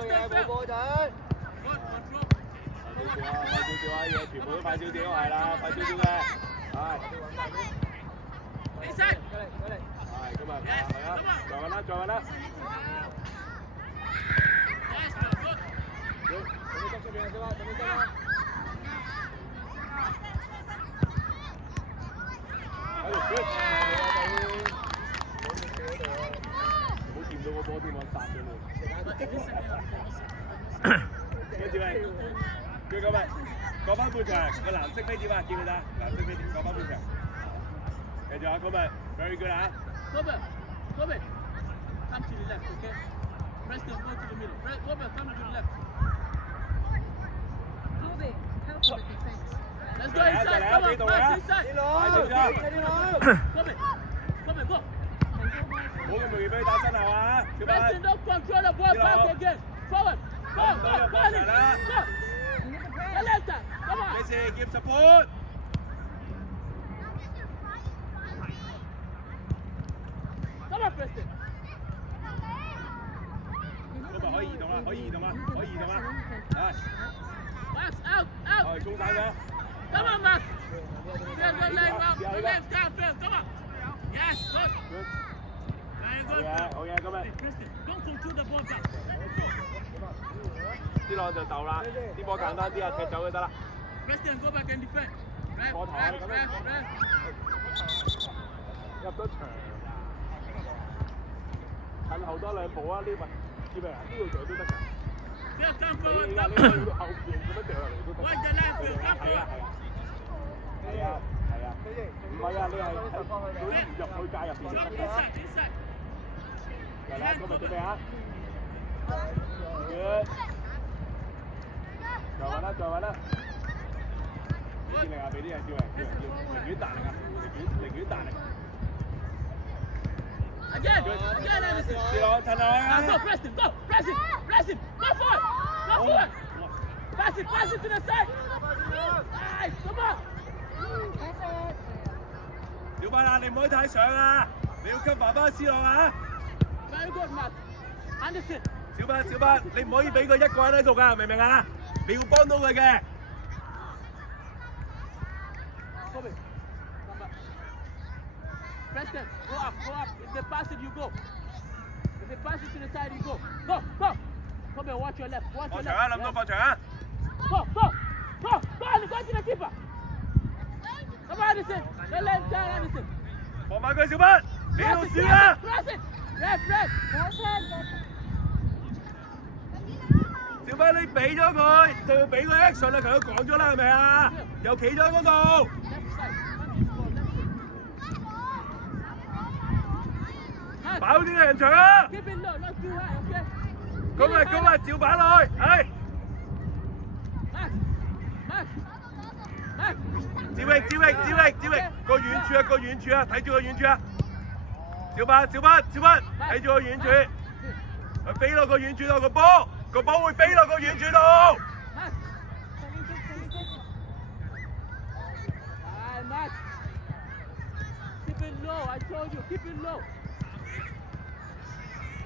嘢，冇波陣。快少少啊，嘢全部都快少少，係啦，快少少嘅，係。係，咁啊，係啊，再揾啦，再揾啦。唔好掂到個波添，我殺咗你。跟住咪，佢咁咪過翻半場，個藍色飛碟啊，見佢啦，藍色飛碟過翻半場。繼續啊，咁咪 very good 啊。Kobe, come to the left, okay? Preston, go to the middle. Kobe, come to the left. Kobe, help for the defense. Let's go inside, come on, pass inside. Kobe, go. 好咁容易俾佢打身後啊，小班。Preston, don't control the ball back again. Forward, go, go. Alenta, come on. Messi, give support. 咁啊 Preston， 咁啊可以移動啦，可以移動啦，可以移動啦。Max out。係中晒㗎。Come on Max。Phil go left out, go left down Phil, come on. Yes, good. Very good. 好嘅，咁啊。Preston, don't control the ball back. 啲浪就鬥啦，啲波簡單啲啊，踢走就得啦。Preston, go back and defend. 波頭啊，咁樣。入咗場。近後多兩步啊！呢個叫咩啊？呢度掉都得㗎。你而家呢個後邊咁樣掉落嚟都得。係啊。唔係啊，你係喺佢入去界入邊就得㗎。嚟啦，咁咪準備啊！再揾啦！俾啲力啊！俾啲人叫寧願彈力啊！寧願彈力。Again, Anderson. Go, Preston, go, press it, go forward. Pass it to the side. Nice, come on. 小班啊，你唔可以太上啊！你要跟爸爸思路啊 Very good, Matt. Anderson. 小班，你唔可以俾佢一個人喺度㗎，明唔明啊？你要幫到佢嘅。Preston, go up. If they pass it, you go. If they pass it to the side, you go. Go. Come here, watch your left. Watch your left. 放長啊，諗到放長啊！ Go, go to the keeper. Come on, Anderson. Let him down, Anderson. 放埋佢，小班，你要輸啊！ Press it. Red. 小班，你俾咗佢，就要俾佢 action 啦，佢都講咗啦，係咪啊？又企咗喺嗰度。跑啲人場啊！咁啊，照板落去，係。趙域，個遠處啊，睇住個遠處啊！小班，睇住個遠處，佢飛落個遠處度個波會飛落個遠處度。Keep it low, I told you, keep it low.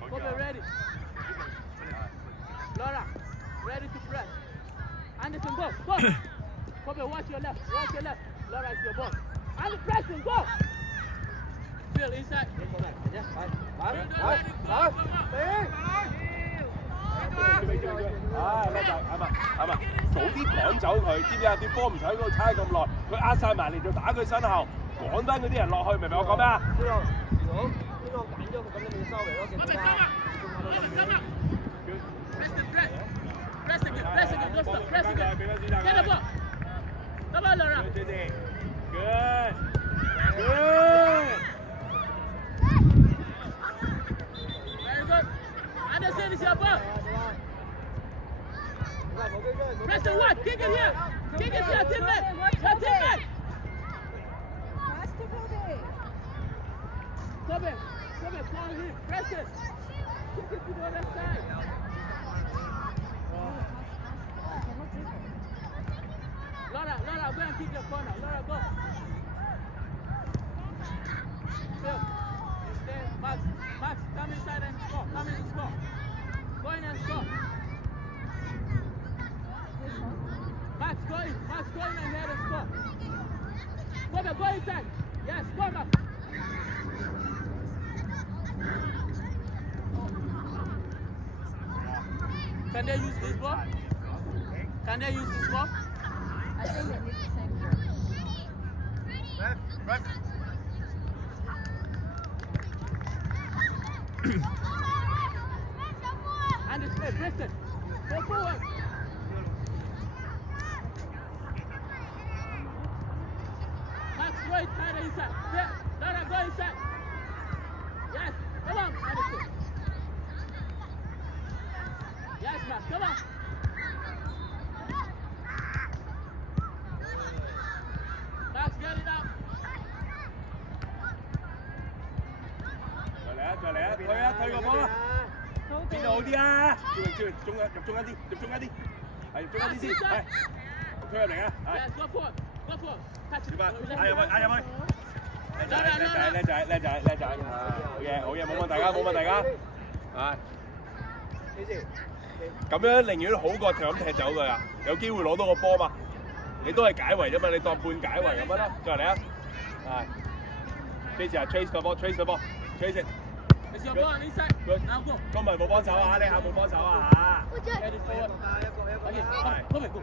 Kobe ready. Laura, ready to press. Anderson, go. Kobe, watch your left. Laura, it's your ball. Anderson, Preston, go. Phil, inside.啱啊！早啲趕走佢，知唔知啊？啲波唔使喺嗰度猜咁耐，佢壓晒埋嚟就打佢身後，趕翻嗰啲人落去，明唔明我講咩啊？如果邊個揀咗佢，咁你咪收嚟咯，記唔記得啊？Press again, don't stop, press again. Get the ball. Come on, Laura. Good. Very good. Anderson, it's your ball. Preston, what? Kick it here. Kick it to your teammate. Kobe, call him. Preston. Kick it to the other side. Laura, go and kick your corner. Laura, go. Phil, you stay. Max, come inside and score. Come in and score. Go in and score. Max, go in. Max, go in and head and score. Kobe, go inside. Yes, go, Max. Can they use this ball? Can they use this ball? I think they need the same here. Ref. And it's play, Preston. Go forward. Max, throw it higher inside. Yeah, Dara, go inside. Yes, come on, Anderson. Yes, Max, come on. Max, get it out. 再嚟啊！推個波啊！邊度好啲啊？轉入中間啲，係入中間啲先，係推入嚟啊！ Yes, go forward. Go forward. Touch it. 小班，嗌入去，叻仔，好嘢，冇問題㗎，係。咁樣寧願好過就咁踢走佢啊！有機會攞到個波嘛？你都係解圍啫嘛，你當半解圍咁樣啦，再嚟啊！係 ，chase 個波，chase it。 It's your ball inside. Now go. 今日冇幫手啊！你下冇幫手啊嚇！ Head it forward. Okay, come on, go.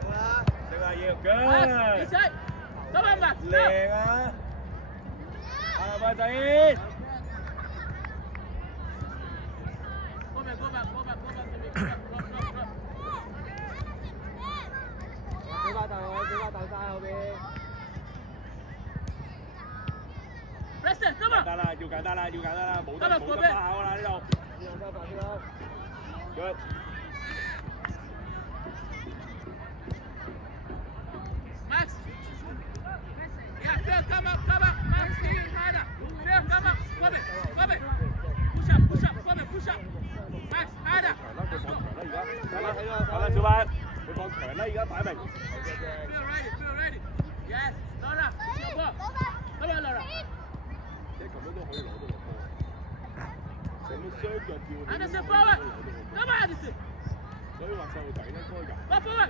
食下嘢 Max, ，good。 inside. Come on, Max. 靚啊！快仔！ Go back to me. Go back. 俾把頭晒後邊。 Preston, come on. 要簡單啦，冇得花巧啦呢度。Good。 Max. Yeah, Phil, come up. Max, hit it harder. Phil, come up. Come it. Push up. Max, harder. 好啦，小班，佢放長啦，而家擺明。 Feel ready. Yes, Laura, it's your ball. Come on, Laura. 即係咁樣都可以攞到個波。咁樣雙腳跳。Anderson forward. Come on, Anderson. 所以話細路仔咧該入。 Go forward.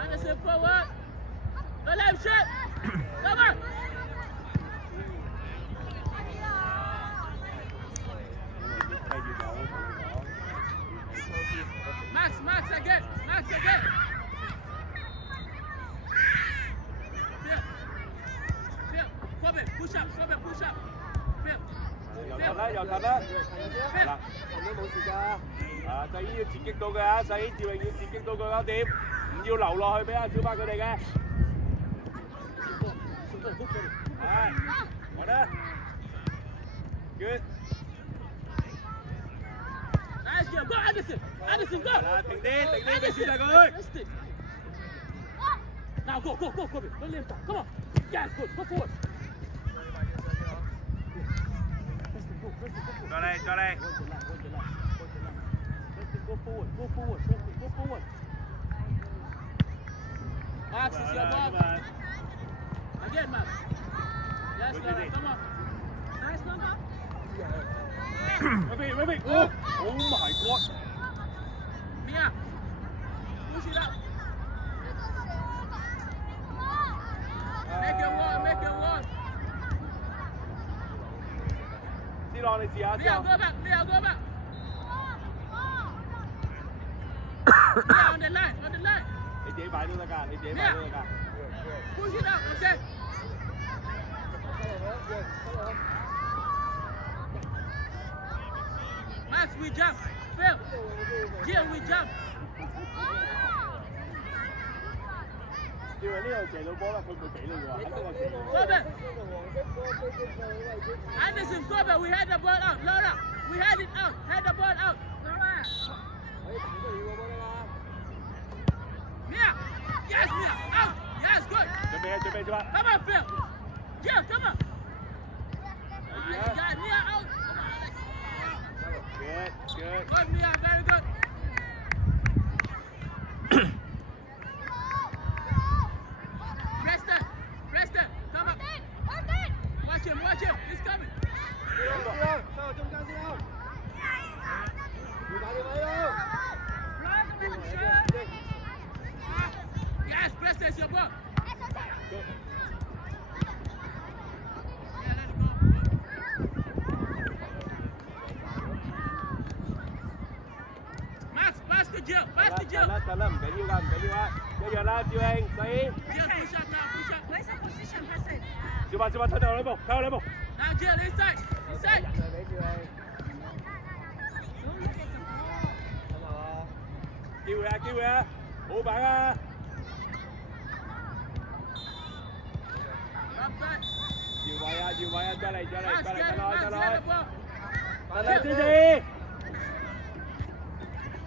Anderson forward. The left shot. Come on. Max again. Phil. Come in. Push up. Phil. 又突啦，係啦，都冇事㗎。啊，細姨要截擊到佢啊，細姨照應要截擊到佢搞掂，唔要留落去俾阿小巴佢哋嘅。係，好啦 ，good。 Nice job. Go, Anderson, go. 係啦，停啲，俾輸曬佢。 Now go, Kobe. Don't leave that. Come on. Yes, good. Go forward. 再嚟。 Go forward. Max, it's your ball. Again, Max. Yes, Laura, come on. Nice number. Rabbit. Oh my God. Mia, push it up. Make it one. C朗，你試下。 Mia, go back. Mia, on the line. 你自己擺都得㗎。 Push it up, okay? Max, we jump. Phil. Jill, we jump. 因為呢度射到波啦，佢唔會俾你喎，肯定係射到。 Kobe. Anderson, Kobe, we had the ball out. Laura, we had it out. Had the ball out. Laura. Mia. Yes, Mia. Out. Yes, good. 準備， Come on, Phil. Jill, come on. You got Mia out. Good. Good, Mia. Very good. Preston, come up. Watch him. He's coming. 收中間先啦。要打電話咯。Max, press this, your ball. Good. Yeah, let it go. Max, pass to Jill, pass to Jill. 得啦，唔緊要㗎，唔緊要啊，一樣啦，趙英，細 Jill, push up now, push up. Where's the position person? 小白，睇到兩步，睇到兩步， Now Jill, inside, inside. 人係俾住你， Don't look at the ball. 咁啊嘛。機會啊，好板啊！ Up back. 搖位啊，再嚟， Max, 得 get it, 啦， Max, 得 get 啦 the，ball. 得啦，芝芝，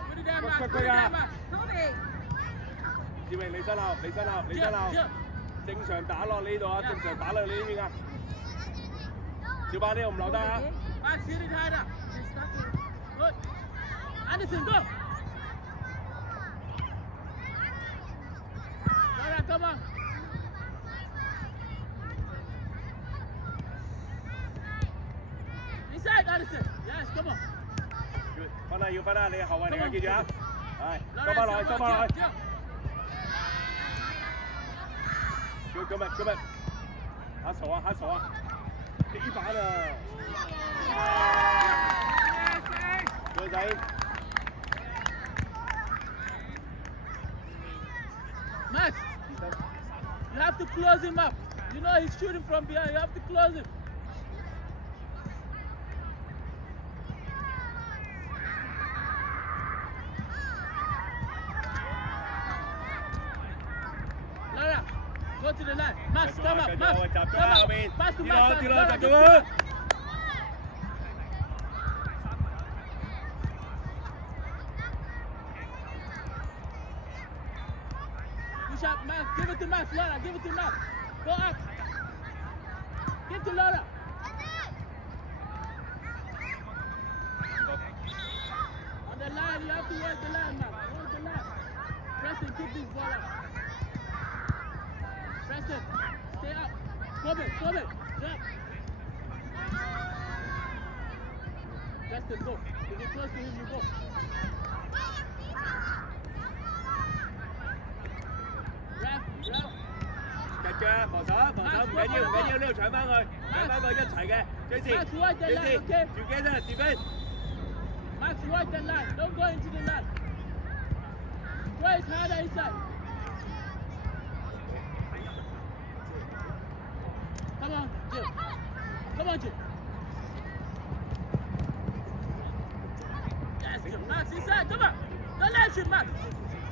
Put it down, Max, Quick, put it quick, down, Max. Tommy. 志榮你身後， Jill, Jill. 正常打落呢度啊，正常打落你呢邊啊，小白呢度唔留得啊， Max, hit it harder. Just stop it. Good. Anderson, go. Laura, come on. Inside, Anderson. Yes, come on. 分啊要分啊，你後衞嚟㗎，記住啊，係， Laura, 收翻落去，收翻落去。 Jill.今日嚇傻啊！幾板啊！個仔 Max, you have to close him up. You know he's shooting from behind. You have to close him. Lara, go to the line. Max, come up. Max, come up. Pass to Max. Lara, go to Max. Push up, Max. Give it to Max. Lara, give it to Max. Go up. Give to Lara. On the line, you have to work the line, Max. Work the line. Preston, keep this ball up. Preston, stay up. Come it. Drop. Preston, go. If you're close to him, you go. Ref. 隻腳防守唔緊要，呢度搶翻佢一齊嘅，最先 Max, work the line, okay? together defense， Max, work the line. Don't go into the line. Go it harder inside. Come on, Jill. Come on, Jill. Yes, Jill. Max, inside. Come on. Don't let you, Max.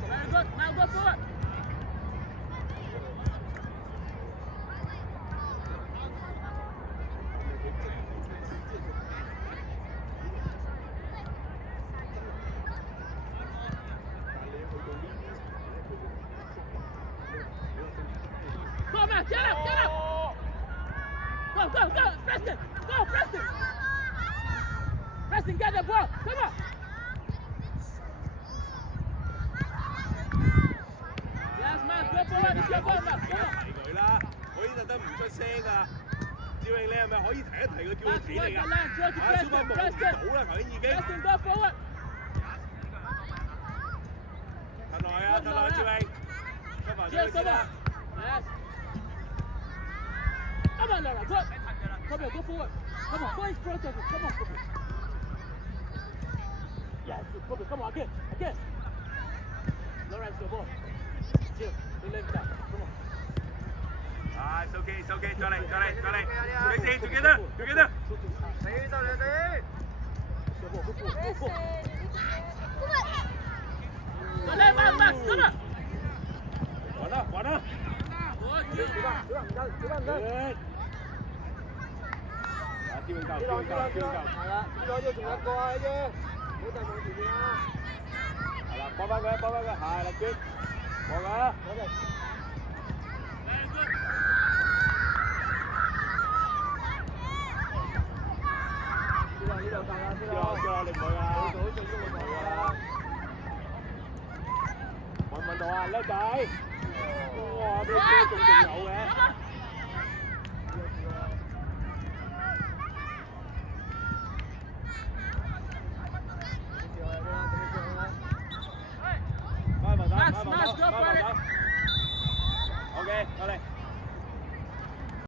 Very good. Now go forward. Go, Max. Get up. Go. Preston. Go, Preston. Preston, get the ball. Come on. Yes, Max. Go forward. It's your ball, Max. Come on. 提佢啦，可以特登唔出聲啊！趙穎你係咪可以提一提佢叫佢 Max, 企 work 嚟 the 㗎？ line. Throw to 小白 Preston. 冇 Preston. 到啦，頭先已經 Preston, go forward. 褪落趙穎，出埋 Jill, 佢 come 先 on. 啦。 Yes. Come on, Laura. Go. Come on, go forward. Come on, go in front of him. Come on. Yes, come on, again. Laura, it's your ball. Jill, you left that. Come on. 啊，it's okay，再嚟，你四together，死就你死。 Go there, Max. Come on. 還啦， Good, Jill. 小白唔得。啊，趙穎係啦，呢度仲有一個啊，呢啲，唔好就望前面啊。係啦，幫翻佢，係啦，娟，望啊， OK。 Very good. 呢度夠啦，你唔會啊，好正宗嘅球啊！揾到啊，叻仔，哇，俾佢仲有嘅。 Max, go for it. OK，過嚟。